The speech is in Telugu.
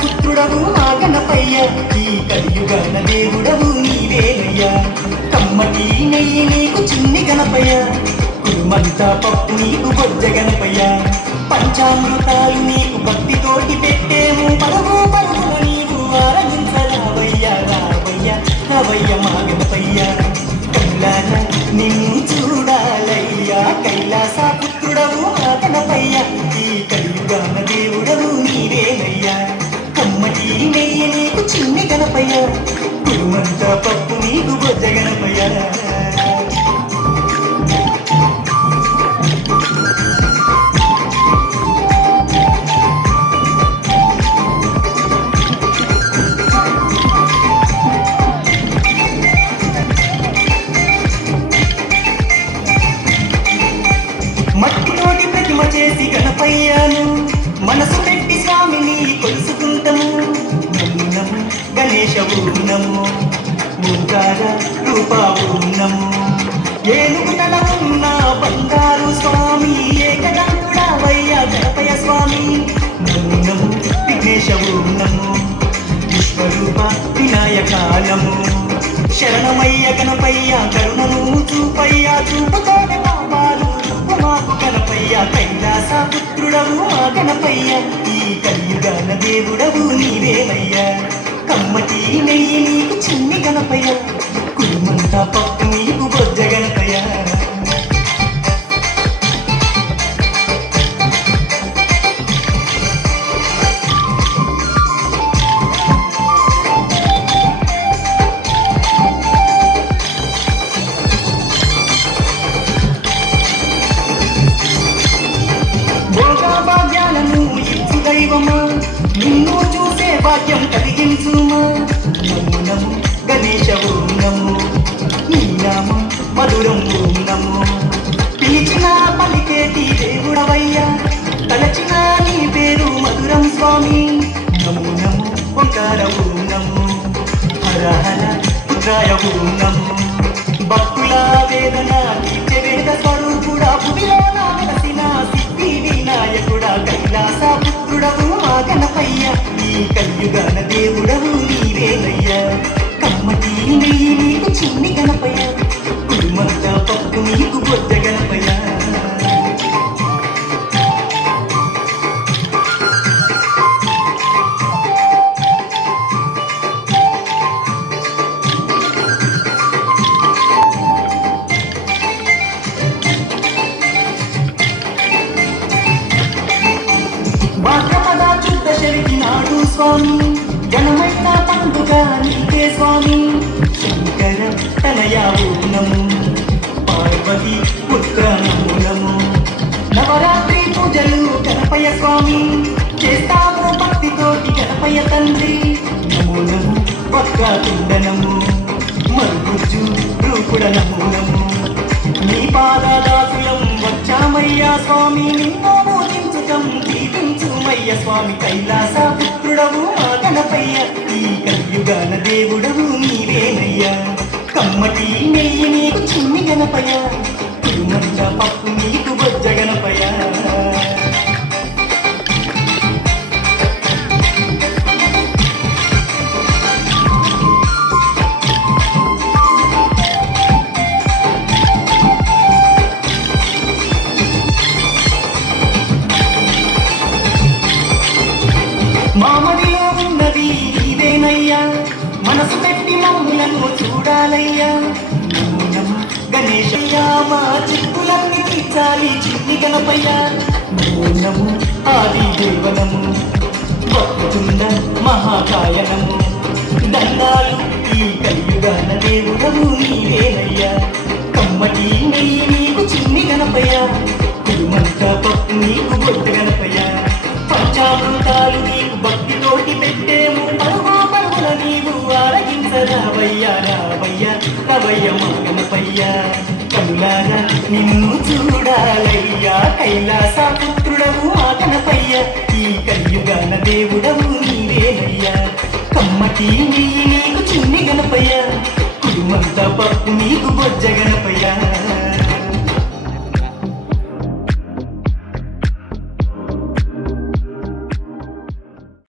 పుత్రుడవు మా గణపయ్య, ఈ కలియుగాన దేవుడవు నీవేనయ్యా. కమ్మటి నెయ్యి నీకు చిన్ని గణపయ్య, కురుమంతా పప్పు నీకు బొజ్జ గణపయ్య. పంచామృతాలు నీకు భక్తితోటి పెట్టేము, పరుగు పరుగున నీవు ఆరగించరావయ్యా. రావయ్యా రావయ్య మా గణపయ్య, కళ్ళాన నిన్ను చూడాలయ్యా. కైలాస పుత్రుడవు మా గణపయ్య, ఈ కలియుగాన దేవుడవు నీవేనయ్యా. కమ్మటి నెయ్యి నీకు చిన్ని గణపయ్య, కురుమంతా పప్పు నీకు బొజ్జ గణపయ్య. మట్టితోటి ప్రతిమ చేసి గణపయ్యాను, మనసు పెట్టి స్వామిని కొలుసుకుంటాము. నము గణేశవు నము, ఓంకార రూపావు నము. ఏనుగు తల ఉన్న బంగారు స్వామి, ఏకదంతుడావయ్యా గణపయ్య స్వామి. నము విఘ్నేశవు నము, విశ్వరూప వినాయక నము. శరణమయ్య గణపయ్య, కరుణను చూపయ్యా. చూపుతోనే పాపాలు మాకు గణపయ్య, కైలాస పుత్రుడవు మా గణపయ్య, ఈ కలియుగాన దేవుడవు నీవేనయ్యా. కమ్మటి నెయ్యి నీకు చిన్ని గణపయ్య, కురుమంతా పప్పు నీకు బొజ్జ గణపయ్య. భాగ్యాలను ఇచ్చు దైవమా, నిన్ను చూసే భాగ్యం కలిగించుమా. నమో నమో గణేశవు నమో, నీ నామం మధురం నమో. పిలిచిన పలికేటి దేవుడవయ్యా, తలచిన నీ పేరు మధురం స్వామి. నమో నమో ఓంకారవు నమో, హర హర పుత్రాయవు నమో. భక్తుల వేదన తీర్చే వేద స్వరూపుడా, భూమిలో నా వెలసిన సిద్ధి వినాయకుడా. కైలాస పుత్రుడవు మా గణపయ్య, ఈ కలియుగాన దేవుడవు నీవేనయ్యా. కమ్మటి నెయ్యి నీకు చిన్ని గణపయ్య, కురుమంతా పప్పు నీకు బొజ్జ గణపయ్య. భాద్రపద శుద్ధ షష్ఠి నాడు స్వామి, ఘనమైన పండుగ నీకే స్వామి. శంకర తనయావు నమో, పార్వతి పుత్ర నమో నమో. నవరాత్రి పూజలు గణపయ్య స్వామి, చేస్తాము భక్తితోటి గణపయ్య తండ్రి. నమో నమో వక్రతుండ నమో, మరుగుజ్జు రూపుడ నమో నమో. నీ పాదదాసులం వచ్చామయ్యా స్వామి, నిన్ను పూజించుటం దీపించుమయ్య స్వామి. కైలాస పుత్రుడవు మా గణపయ్య, ఈ కలియుగాన దేవుడవు నీవేనయ్యా. కమ్మటి నెయ్యి నీకు చిన్ని గణపయ్య, కురుమంతా పప్పు నీకు బొజ్జ గణపయ్య. మామడిలో ఉన్నది నీవేనయ్యా, మనసు పెట్టి మమ్ములను చూడాలయ్యా. నమో నమో గణేశయ్యా, మా చిక్కులన్నీ తీర్చాలి చిన్ని గణపయ్య. నమో నమో ఆది దేవనము, వక్రతుండ మహాకాయనము. దండాలు ఈ కలియుగాన దేవుడవు నీవేనయ్యా. కమ్మటి నెయ్యి నీకు చిన్ని గణపయ్య, కురుమంతా పప్పు నీకు బొజ్జ గణపయ్య. పంచామృతాలు నీకు భక్తితోటి పెట్టేము, పరుగు పరుగున నీవు ఆరగించరావయ్యా. రావయ్యా రావయ్య మా గణపయ్య, కళ్ళారా నిన్ను చూడాలయ్యా. కైలాస పుత్రుడవు మా గణపయ్య, ఈ కలియుగాన దేవుడవు నీవేనయ్యా. కమ్మటి నెయ్యి